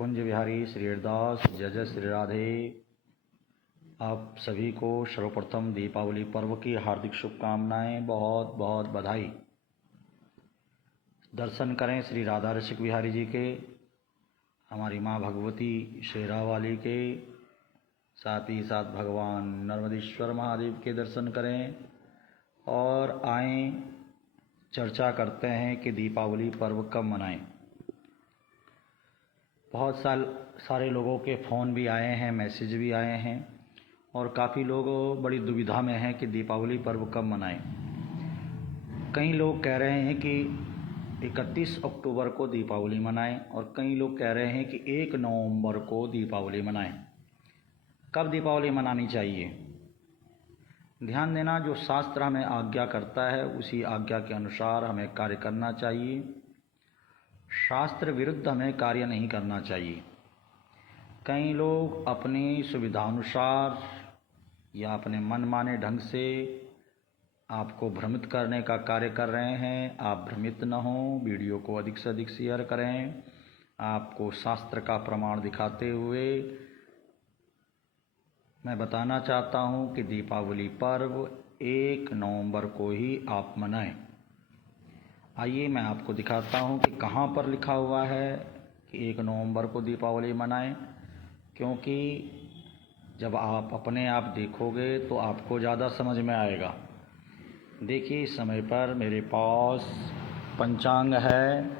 कुंज विहारी श्री हरिदास जय जय श्री राधे। आप सभी को सर्वप्रथम दीपावली पर्व की हार्दिक शुभकामनाएं, बहुत बहुत बधाई। दर्शन करें श्री राधा रसिक बिहारी जी के, हमारी माँ भगवती शेरावाली के, साथ ही साथ भगवान नर्मदेश्वर महादेव के दर्शन करें और आएँ चर्चा करते हैं कि दीपावली पर्व कब मनाएं। बहुत सारे लोगों के फ़ोन भी आए हैं, मैसेज भी आए हैं और काफ़ी लोग बड़ी दुविधा में हैं कि दीपावली पर्व कब मनाएं। कई लोग कह रहे हैं कि 31 अक्टूबर को दीपावली मनाएं और कई लोग कह रहे हैं कि 1 नवंबर को दीपावली मनाएं। कब दीपावली मनानी चाहिए? ध्यान देना, जो शास्त्र हमें आज्ञा करता है उसी आज्ञा के अनुसार हमें कार्य करना चाहिए। शास्त्र विरुद्ध हमें कार्य नहीं करना चाहिए। कई लोग अपनी सुविधानुसार या अपने मनमाने ढंग से आपको भ्रमित करने का कार्य कर रहे हैं। आप भ्रमित न हों, वीडियो को अधिक से अधिक शेयर करें। आपको शास्त्र का प्रमाण दिखाते हुए मैं बताना चाहता हूं कि दीपावली पर्व 1 नवंबर को ही आप मनाएं। आइए मैं आपको दिखाता हूं कि कहां पर लिखा हुआ है कि 1 नवंबर को दीपावली मनाएं, क्योंकि जब आप अपने आप देखोगे तो आपको ज़्यादा समझ में आएगा। देखिए, इस समय पर मेरे पास पंचांग है,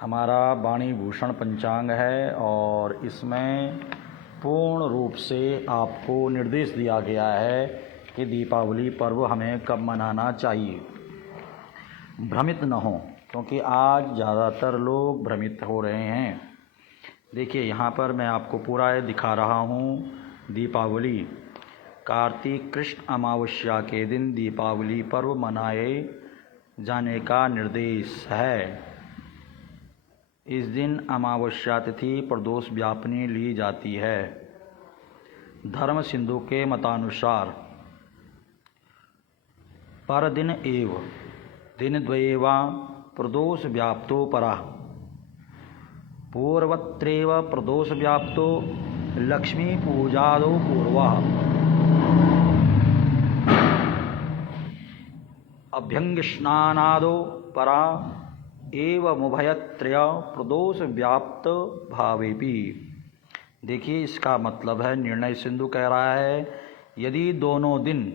हमारा वाणी भूषण पंचांग है और इसमें पूर्ण रूप से आपको निर्देश दिया गया है कि दीपावली पर्व हमें कब मनाना चाहिए। भ्रमित न हो, क्योंकि आज ज़्यादातर लोग भ्रमित हो रहे हैं। देखिए, यहाँ पर मैं आपको पूरा दिखा रहा हूँ। दीपावली कार्तिक कृष्ण अमावस्या के दिन दीपावली पर्व मनाए जाने का निर्देश है। इस दिन अमावस्या तिथि प्रदोष व्यापनी ली जाती है। धर्म सिंधु के मतानुसार पर दिन एव दिनद्वयेवा प्रदोष व्याप्तो परा पूर्वत्रेव प्रदोष व्याप्तो लक्ष्मी पूजादो पूर्वा अभ्यंग स्नानादो परा एवमुभयत्रय प्रदोष व्याप्त भावेपि। देखिए, इसका मतलब है, निर्णय सिंधु कह रहा है, यदि दोनों दिन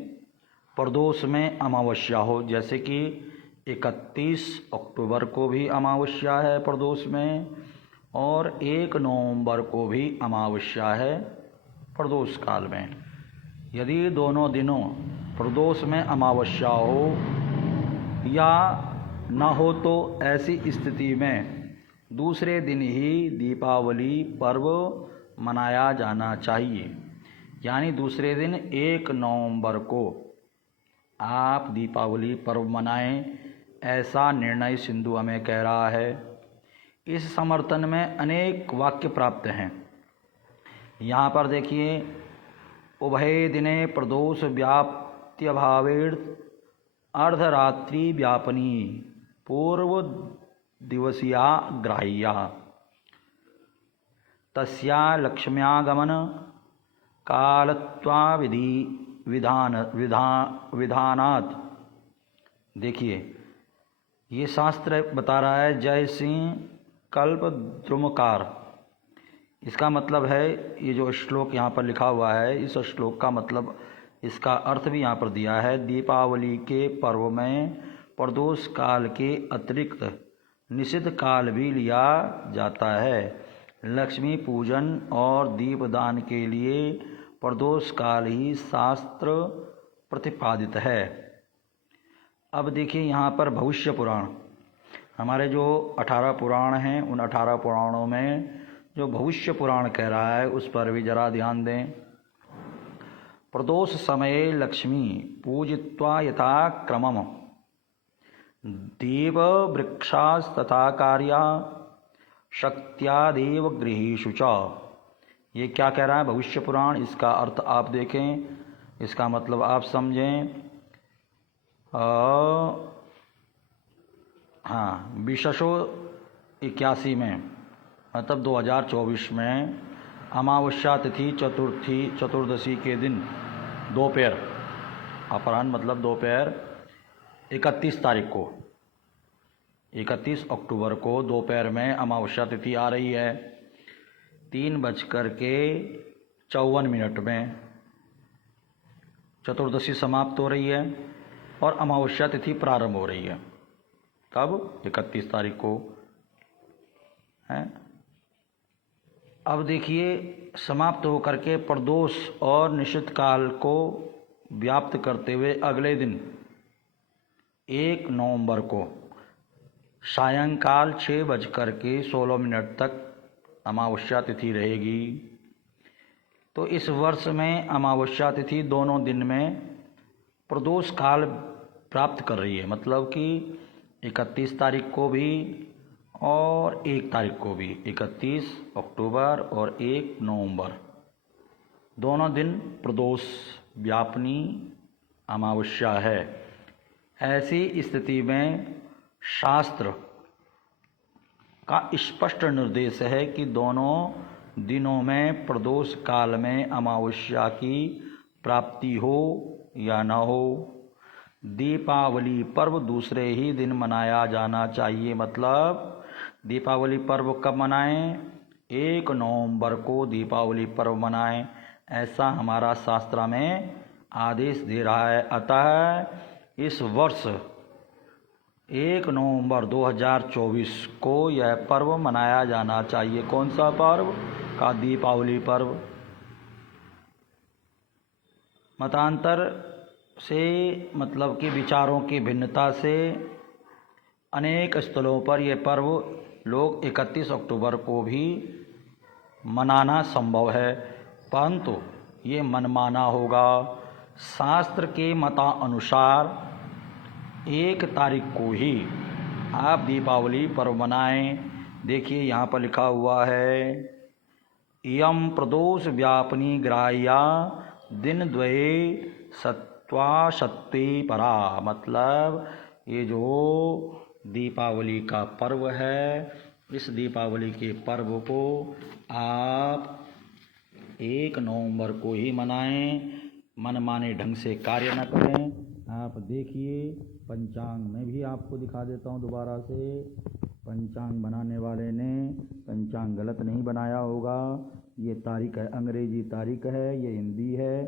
प्रदोष में अमावस्या हो, जैसे कि 31 अक्टूबर को भी अमावस्या है प्रदोष में और 1 नवंबर को भी अमावस्या है प्रदोष काल में, यदि दोनों दिनों प्रदोष में अमावस्या हो या न हो तो ऐसी स्थिति में दूसरे दिन ही दीपावली पर्व मनाया जाना चाहिए। यानी दूसरे दिन 1 नवंबर को आप दीपावली पर्व मनाएं, ऐसा निर्णय सिंधु हमें कह रहा है। इस समर्थन में अनेक वाक्य प्राप्त हैं। यहाँ पर देखिए, उभय दिने प्रदोष व्याप्त्यभावेण अर्धरात्रि व्यापनी पूर्व दिवसीया ग्राह्या तस्या लक्ष्म्यागमन कालत्वा विधानात्। देखिए, ये शास्त्र बता रहा है, जय सिंह कल्प द्रुमकार। इसका मतलब है, ये जो श्लोक यहाँ पर लिखा हुआ है, इस श्लोक का मतलब, इसका अर्थ भी यहाँ पर दिया है। दीपावली के पर्व में प्रदोष काल के अतिरिक्त निषिद्ध काल भी लिया जाता है। लक्ष्मी पूजन और दीपदान के लिए प्रदोष काल ही शास्त्र प्रतिपादित है। अब देखिए, यहाँ पर भविष्य पुराण, हमारे जो 18 पुराण हैं, उन 18 पुराणों में जो भविष्य पुराण कह रहा है उस पर भी जरा ध्यान दें। प्रदोष समये लक्ष्मी पूजित्वा यथा क्रमम देव वृक्षास्तथा कार्या शक्त्यादेव गृहेषु च। ये क्या कह रहा है भविष्य पुराण? इसका अर्थ आप देखें, इसका मतलब आप समझें। हाँ, 2081 में मतलब 2024 में अमावस्या तिथि चतुर्दशी के दिन दोपहर, अपराह्न मतलब दोपहर 31 तारीख को, 31 अक्टूबर को दोपहर में अमावस्या तिथि आ रही है। 3:54 में चतुर्दशी समाप्त हो रही है और अमावस्या तिथि प्रारंभ हो रही है। कब? 31 तारीख को है। अब देखिए, समाप्त होकर के प्रदोष और निश्चित काल को व्याप्त करते हुए अगले दिन 1 नवंबर को सायंकाल 6:16 तक अमावस्या तिथि रहेगी। तो इस वर्ष में अमावस्या तिथि दोनों दिन में प्रदोष काल प्राप्त कर रही है, मतलब कि 31 तारीख को भी और 1 तारीख को भी, 31 अक्टूबर और 1 नवंबर दोनों दिन प्रदोष व्यापनी अमावस्या है। ऐसी स्थिति में शास्त्र का स्पष्ट निर्देश है कि दोनों दिनों में प्रदोष काल में अमावस्या की प्राप्ति हो या न हो, दीपावली पर्व दूसरे ही दिन मनाया जाना चाहिए। मतलब दीपावली पर्व कब मनाएं? 1 नवंबर को दीपावली पर्व मनाएं, ऐसा हमारा शास्त्र में आदेश दे रहा है। अतः इस वर्ष 1 नवंबर 2024 को यह पर्व मनाया जाना चाहिए। कौन सा पर्व? का दीपावली पर्व। मतांतर से, मतलब कि विचारों की भिन्नता से अनेक स्थलों पर यह पर्व लोग 31 अक्टूबर को भी मनाना संभव है, परंतु ये मनमाना होगा। शास्त्र के मतानुसार 1 तारीख को ही आप दीपावली पर्व मनाएं। देखिए यहाँ पर लिखा हुआ है, इयं प्रदोष व्यापनी ग्राह्या दिन द्वये सत्वाशक्ति परा। मतलब ये जो दीपावली का पर्व है, इस दीपावली के पर्व को आप 1 नवंबर को ही मनाएं, मनमाने ढंग से कार्य न करें। आप देखिए, पंचांग में भी आपको दिखा देता हूँ दोबारा से। पंचांग बनाने वाले ने पंचांग गलत नहीं बनाया होगा। ये तारीख है, अंग्रेजी तारीख है, ये हिंदी है।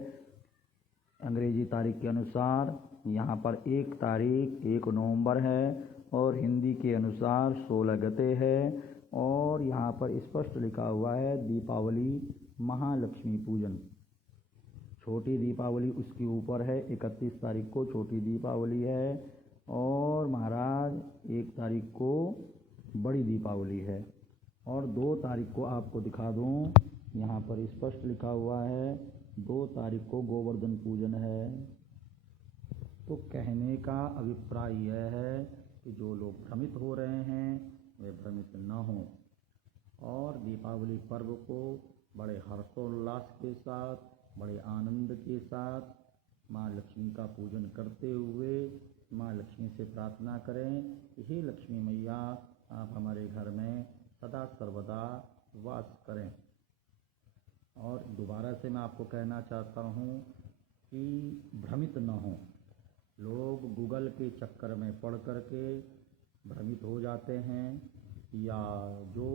अंग्रेजी तारीख के अनुसार यहाँ पर 1 तारीख 1 नवंबर है और हिंदी के अनुसार 16 गते है। और यहाँ पर स्पष्ट लिखा हुआ है दीपावली महालक्ष्मी पूजन। छोटी दीपावली उसके ऊपर है, 31 तारीख को छोटी दीपावली है और महाराज 1 तारीख को बड़ी दीपावली है। और 2 तारीख को आपको दिखा दूँ, यहाँ पर स्पष्ट लिखा हुआ है 2 तारीख को गोवर्धन पूजन है। तो कहने का अभिप्राय यह है कि जो लोग भ्रमित हो रहे हैं वे भ्रमित न हों और दीपावली पर्व को बड़े हर्षोल्लास के साथ, बड़े आनंद के साथ माँ लक्ष्मी का पूजन करते हुए माँ लक्ष्मी से प्रार्थना करें, हे लक्ष्मी मैया आप हमारे घर में सदा सर्वदा वास करें। और दोबारा से मैं आपको कहना चाहता हूँ कि भ्रमित न हों। लोग गूगल के चक्कर में पढ़ करके भ्रमित हो जाते हैं, या जो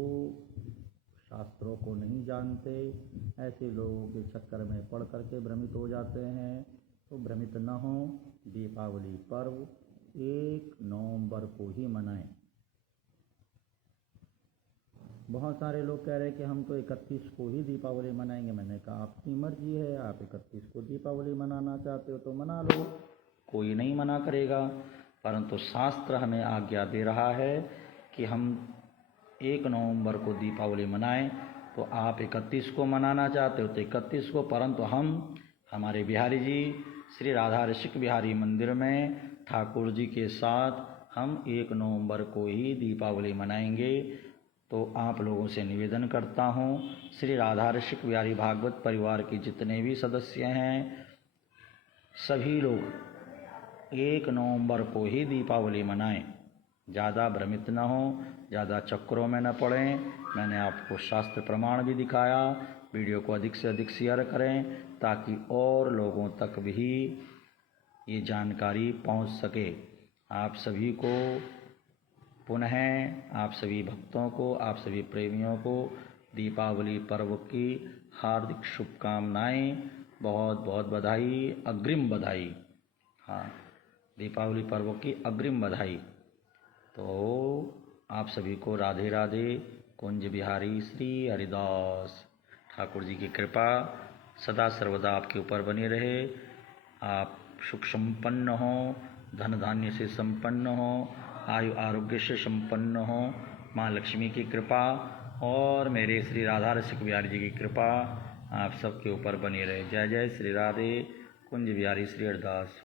शास्त्रों को नहीं जानते ऐसे लोगों के चक्कर में पढ़ करके भ्रमित हो जाते हैं। तो भ्रमित न हों, दीपावली पर्व 1 नवंबर को ही मनाएं। बहुत सारे लोग कह रहे हैं कि हम तो 31 को ही दीपावली मनाएंगे। मैंने कहा आपकी मर्जी है, आप 31 को दीपावली मनाना चाहते हो तो मना लो, कोई नहीं मना करेगा। परंतु शास्त्र हमें आज्ञा दे रहा है कि हम 1 नवंबर को दीपावली मनाएं। तो आप 31 को मनाना चाहते हो तो 31 को, परंतु हम हमारे बिहारी जी श्री राधा ऋषिक बिहारी मंदिर में ठाकुर जी के साथ हम 1 नवंबर को ही दीपावली मनाएंगे। तो आप लोगों से निवेदन करता हूँ, श्री राधा ऋषिक बिहारी भागवत परिवार के जितने भी सदस्य हैं सभी लोग 1 नवंबर को ही दीपावली मनाएं। ज़्यादा भ्रमित न हो, ज़्यादा चक्करों में न पड़ें। मैंने आपको शास्त्र प्रमाण भी दिखाया। वीडियो को अधिक से अधिक शेयर करें ताकि और लोगों तक भी ये जानकारी पहुंच सके। आप सभी को पुनः, आप सभी भक्तों को, आप सभी प्रेमियों को दीपावली पर्व की हार्दिक शुभकामनाएं। बहुत बहुत बधाई, अग्रिम बधाई। हाँ, दीपावली पर्व की अग्रिम बधाई। तो आप सभी को राधे राधे। कुंज बिहारी श्री हरिदास ठाकुर जी की कृपा सदा सर्वदा आपके ऊपर बनी रहे। आप सुख संपन्न हो, धन धान्य से संपन्न हो, आयु आरोग्य से संपन्न हो। माँ लक्ष्मी की कृपा और मेरे श्री राधा रसिक बिहारी जी की कृपा आप सबके ऊपर बनी रहे। जय जय श्री राधे। कुंज बिहारी श्री हरिदास।